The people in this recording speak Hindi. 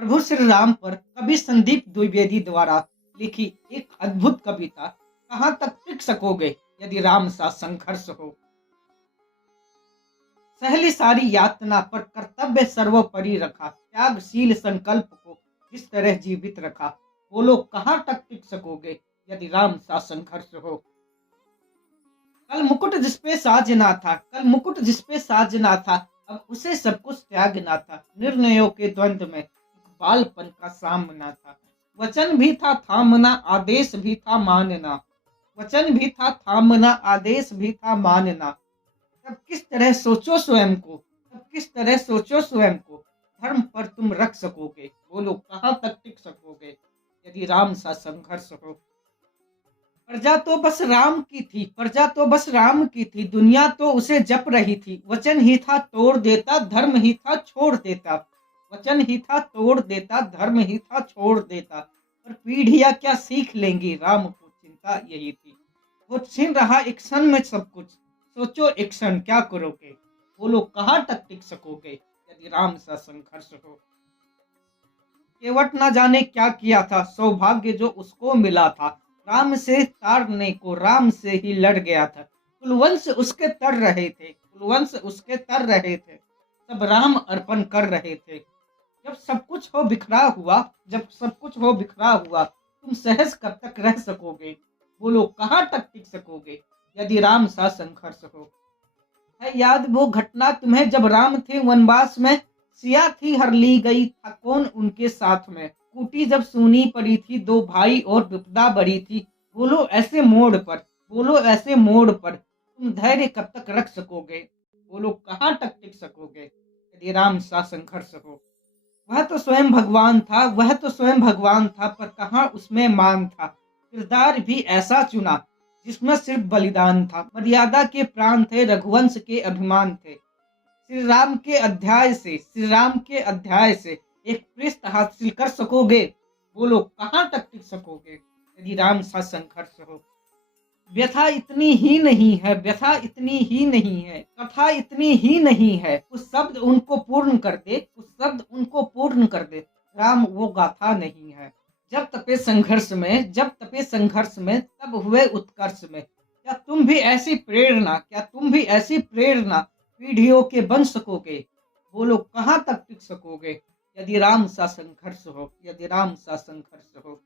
प्रभु श्री राम पर कवि संदीप द्विवेदी द्वारा लिखी एक अद्भुत कविता। कहाँ तक टिक सकोगे यदि राम सा संघर्ष हो। सहली सारी यातना पर कर्तव्य सर्वोपरि रखा, त्यागशील संकल्प को जिस तरह जीवित रखा। बोलो कहाँ तक टिक सकोगे यदि राम सा संघर्ष हो। कल मुकुट जिसपे साजना था, कल मुकुट जिसपे साजना था, अब उसे सब कुछ त्यागना था। निर्णयों के द्वंद्व में बालपन का सामना था। वचन भी था थामना, आदेश भी था मानना। वचन भी था थामना, आदेश भी था मानना। तब किस तरह सोचो स्वयं को, तब किस तरह सोचो स्वयं को, धर्म पर तुम रख सकोगे। बोलो कहाँ तक टिक सकोगे यदि राम सा संघर्ष हो। प्रजा तो बस राम की थी, प्रजा तो बस राम की थी, दुनिया तो उसे जप रही थी। वचन ही था तोड़ देता, धर्म ही था छोड़ देता। वचन ही था तोड़ देता, धर्म ही था छोड़ देता। पर पीढ़ियां क्या सीख लेंगी, राम को चिंता यही थी। वो छीन रहा एक क्षण में सब कुछ, सोचो एक क्षण क्या करोगे। बोलो कहाँ तक टिक सकोगे यदि राम सा संघर्ष हो। केवट न जाने क्या किया था, सौभाग्य जो उसको मिला था। राम से तारने को राम से ही लड़ गया था। कुलवंश उसके तर रहे थे, कुलवंश उसके तर रहे थे, सब राम अर्पण कर रहे थे। जब सब कुछ हो बिखरा हुआ, जब सब कुछ हो बिखरा हुआ, तुम सहज कब तक रह सकोगे। बोलो कहाँ तक टिक सकोगे यदि राम सा संघर्ष हो। है याद वो घटना तुम्हें जब राम थे वनवास में, सिया थी हर ली गई, था कौन उनके साथ में। कूटी जब सूनी पड़ी थी, दो भाई और विपदा बड़ी थी। बोलो ऐसे मोड़ पर, बोलो ऐसे मोड़ पर तुम धैर्य कब तक रख सकोगे। बोलो कहाँ तक टिक सकोगे यदि राम सा संघर्ष हो। वह तो स्वयं भगवान था, वह तो स्वयं भगवान था, पर कहाँ उसमें मान था। किरदार भी ऐसा चुना जिसमें सिर्फ बलिदान था। मर्यादा के प्राण थे, रघुवंश के अभिमान थे। श्री राम के अध्याय से, श्री राम के अध्याय से एक पृष्ठ हासिल कर सकोगे। बोलो कहाँ तक टिक सकोगे यदि राम सा संघर्ष हो। व्यथा इतनी ही नहीं है, व्यथा इतनी ही नहीं है, कथा इतनी ही नहीं है, कुछ शब्द उनको पूर्ण कर दे, कुछ शब्द उनको पूर्ण कर दे। राम वो गाथा नहीं है। जब तपे संघर्ष में, जब तपे संघर्ष में, तब हुए उत्कर्ष में। क्या तुम भी ऐसी प्रेरणा, क्या तुम भी ऐसी प्रेरणा पीढ़ियों के बन सकोगे। बोलो कहाँ तक टिक सकोगे यदि राम सा संघर्ष हो, यदि राम सा संघर्ष हो।